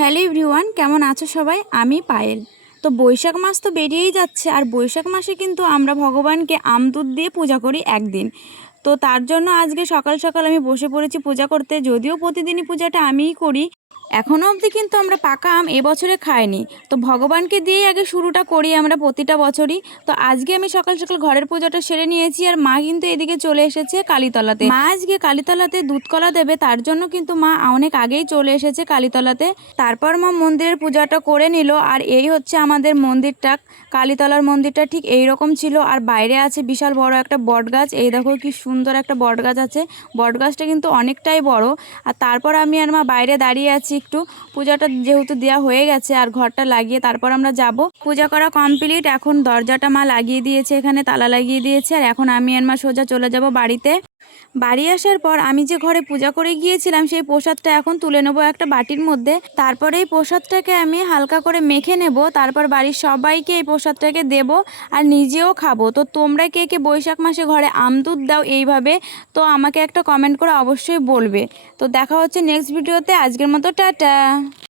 Hello everyone, কেমন আছো সবাই? আমি পায়েল। তো বৈশাখ মাস তো বেরিয়েই যাচ্ছে, আর বৈশাখ মাসে কিন্তু আমরা ভগবানকে দুধ দিয়ে পূজা করি একদিন। তো তার জন্য আজকে সকাল সকাল আমি বসে পড়েছি পূজা করতে। যদিও প্রতিদিনই পূজাটা আমিই করি, এখনও অবধি কিন্তু আমরা পাকা আম এবছরে খাইনি। তো ভগবানকে দিয়েই আগে শুরুটা করি আমরা প্রতিটা বছরই। তো আজকে আমি সকাল সকাল ঘরের পূজাটা সেরে নিয়েছি, আর মা কিন্তু এদিকে চলে এসেছে কালীতলাতে। মা আজকে কালীতলাতে দুধকলা দেবে, তার জন্য কিন্তু মা অনেক আগেই চলে এসেছে কালীতলাতে। তারপর মা মন্দিরের পূজাটা করে নিল। আর এই হচ্ছে আমাদের মন্দিরটা, কালীতলার মন্দিরটা ঠিক এই রকম ছিল। আর বাইরে আছে বিশাল বড় একটা বট গাছ। এই দেখো কি সুন্দর একটা বট গাছ আছে, বট গাছটা কিন্তু অনেকটাই বড়। আর তারপর আমি আর মা বাইরে দাঁড়িয়ে আছি একটু, পূজাটা যেহেতু দেওয়া হয়ে গেছে আর ঘরটা লাগিয়ে তারপর আমরা যাব। পূজা করা কমপ্লিট, এখন দরজাটা মা লাগিয়ে দিয়েছে, এখানে তালা লাগিয়ে দিয়েছে। আর এখন আমি আর মা সোজা চলে যাব বাড়িতে। বাড়ি আসার পর আমি যে ঘরে পূজা করে গিয়েছিলাম সেই প্রসাদটা এখন তুলে নেবো একটা বাটির মধ্যে। তারপরে এই প্রসাদটাকে আমি হালকা করে মেখে নেব, তারপর বাড়ির সবাইকে এই প্রসাদটাকে দেব আর নিজেও খাবো। তো তোমরা কে কে বৈশাখ মাসে ঘরে দুধ দাও এইভাবে? তো আমাকে একটা কমেন্ট করে অবশ্যই বলবে। তো দেখা হচ্ছে নেক্সট ভিডিওতে। আজকের মতো টাটা।